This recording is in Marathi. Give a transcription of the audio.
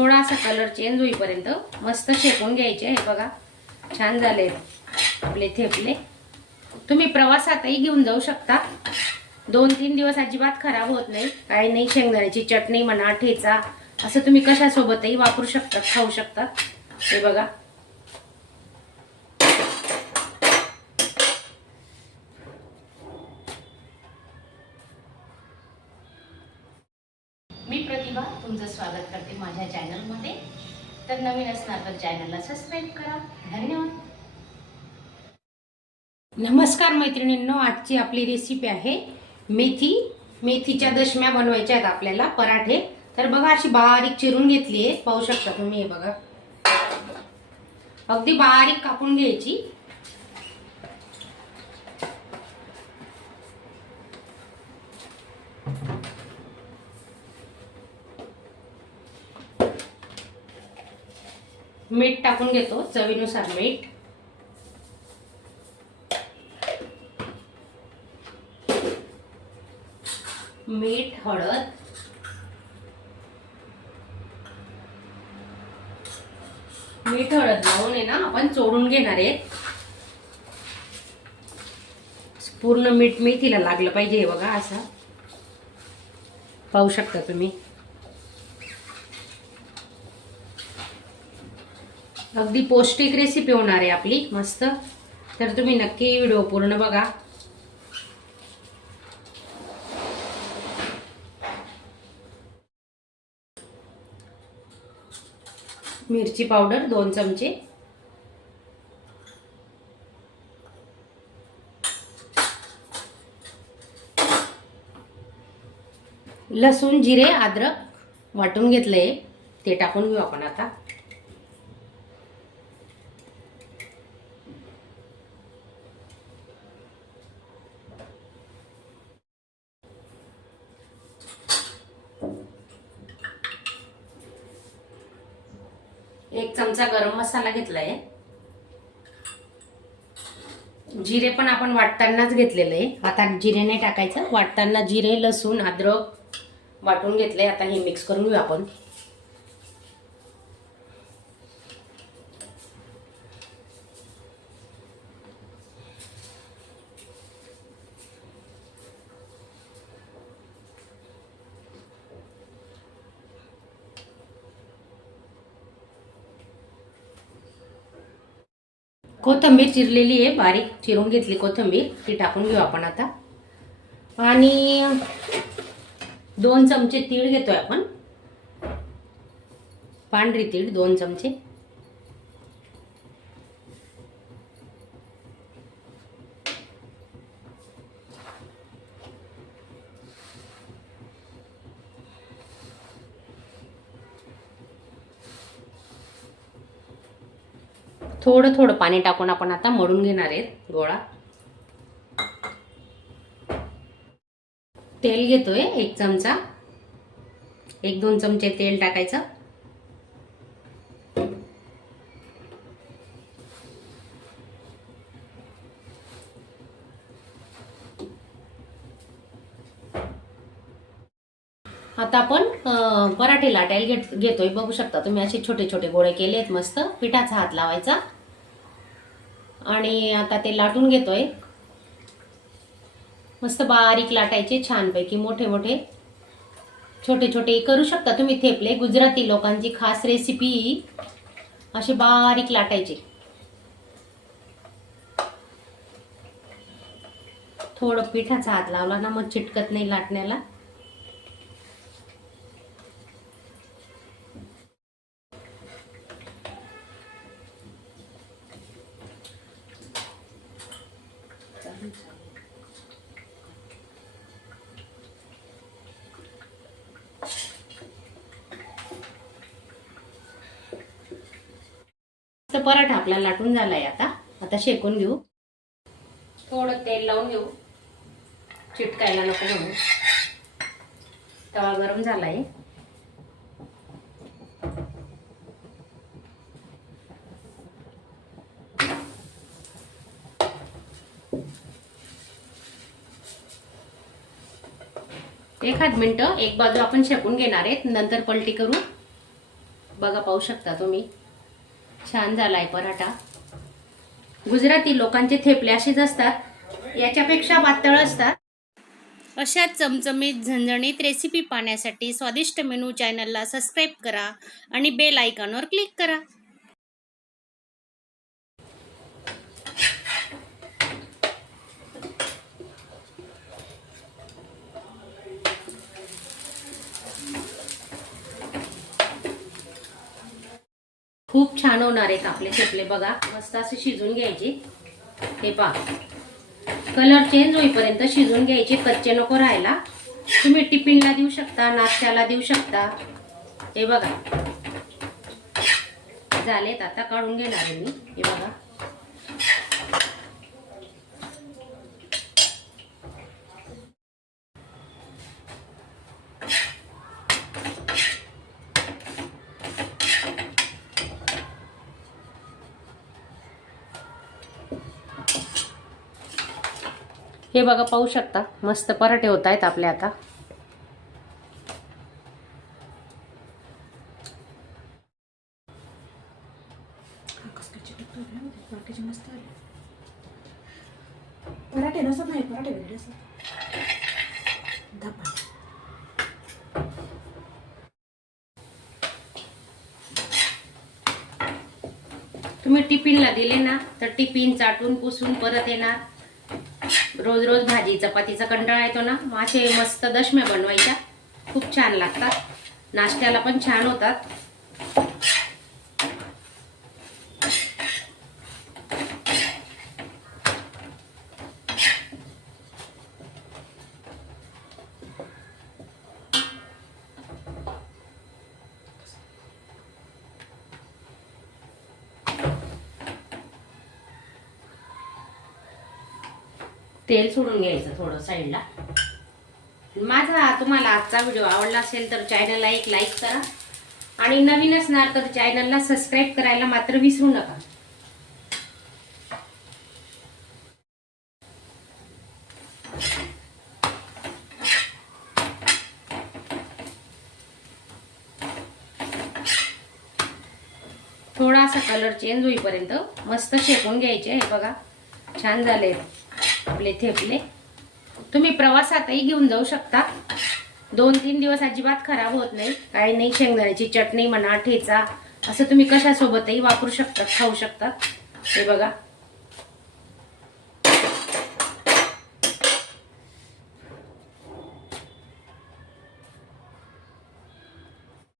थोडासा कलर चेंज होईपर्यंत मस्त शेकून घ्यायचे. हे बघा छान झाले आपले थेपले. तुम्ही प्रवासातही घेऊन जाऊ शकता. 2-3 दिवस अजिबात खराब होत नाही. काही नाही, शेंगदाण्याची चटणी म्हणा, ठेचा असं तुम्ही कशासोबतही वापरू शकता, खाऊ शकता. हे बघा मी प्रतिभा तुमचं स्वागत करते माझ्या चॅनलमध्ये. तर नवीन असणार तर चॅनलला सबस्क्राईब करा. धन्यवाद. नमस्कार मैत्रिणींनो, आजची आपली रेसिपी आहे मेथीच्या दशम्या बनवायच्या आहेत आपल्याला, पराठे. तर बघा अशी बारीक चिरून घेतली आहे, पाहू शकता तुम्ही. हे बघा अगदी बारीक कापून घ्यायची. मीठ टाकून घेतो, चवीनुसार मीठ. मीठ, हळद, मीठ हळद लावून आहे ना आपण चोळून घेणार आहे. पूर्ण मीठ मेथीला लागलं पाहिजे. हे बघा असं पाहू शकता तुम्ही. अगदी पौष्टिक रेसिपी होणार आहे आपली मस्त. तर तुम्ही नक्की व्हिडिओ पूर्ण बघा. मिरची पावडर 2 चमचे, लसूण, जिरे, अद्रक वाटून घेतलंय ते टाकून घेऊ आपण आता. एक चमचा गरम मसाला घेतलाय. जिरे पण आपण वाटतानाच घेतलेलं आहे. आता जिरे नाही टाकायचं. वाटताना जिरे, लसूण, अद्रक वाटून घेतले. आता हे मिक्स करून घेऊ आपण. कोथिंबीर चिरलेली आहे, बारीक चिरून घेतली कोथिंबीर, ती टाकून घेऊ आपण आता. आणि 2 चमचे तीळ घेतोय आपण, पांढरी तीळ 2 चमचे. थोडं थोडं पाणी टाकून आपण आता मळून घेणार आहेत गोळा. तेल घेतोय 1 चमचा, 1-2 चमचे तेल टाकायचं. आता आपण पराठे लाटायला घेतोय. बघू शकता तुम्ही असे छोटे छोटे गोळे केलेत मस्त. पिठाचा हात लावायचा आणि आता ते लाटून घेतोय. मस्त बारीक लाटायचे, छानपैकी मोठे मोठे छोटे छोटे करू शकता तुम्ही थेपले. गुजराती लोकांची खास रेसिपी, असे बारीक लाटायचे. थोडं पिठाचा हात लावला ना मग चिटकत नाही लाटण्याला. पराठा आपला लाटून झालाय. आता शेकून घेऊ. थोडं तेल लावून घेऊ, चिटकायला नको म्हणून. तवा गरम झालाय. एखाद मिनिट एक बाजू आपण शेकून घेणार आहेत, नंतर पलटी करू. बघा, पाहू शकता तुम्ही, छान झालाय पराठा. गुजराती लोकांचे थेपले असेच असतात, याच्यापेक्षा पातळ असतात. अशा चमचमीत झणझणीत रेसिपी पाहण्यासाठी स्वादिष्ट मेनू चॅनलला सबस्क्राईब करा आणि बेल आयकॉनवर क्लिक करा. खूप छान होणार आहेत आपले थेपले. बघा, मस्त असे शिजून घ्यायचे. हे पहा, कलर चेंज होईपर्यंत शिजून घ्यायचे, कच्चे नको राहायला. तुम्ही टिफिनला देऊ शकता, नाश्त्याला देऊ शकता. हे बघा झालेत, आता काढून घेणार आहे मी. हे बघा, हे बघा, पाहू शकता मस्त पराठे होत आहेत आपले आता. पराठे नसत नाही, पराठे वेगळे असतात. तुम्ही टिफिनला दिले ना तर टिफिन चाटून पुसून परत येणार. रोज रोज भाजी चपातीचा कंटाळा येतो ना, असे मस्त दशम्या बनवायच्या, खूप छान लागतात. नाश्त्याला पण छान होतात. तेल सोडून घ्यायचं थोडं साईडला. माझा तुम्हाला आजचा व्हिडिओ आवडला असेल तर चॅनलला एक लाईक करा आणि नवीन असणार तर चॅनलला सबस्क्राईब करायला मात्र विसरू नका. थोडासा कलर चेंज होईपर्यंत मस्त शेकून घ्यायचे. हे बघा, छान झाले आपले थेपले. तुम्ही प्रवासातही घेऊन जाऊ शकता. 2-3 दिवस अजिबात खराब होत नाही. काही नाही, शेंगदाण्याची चटणी म्हणा, ठेचा, असं तुम्ही कशासोबतही वापरू शकता, खाऊ शकता. हे बघा,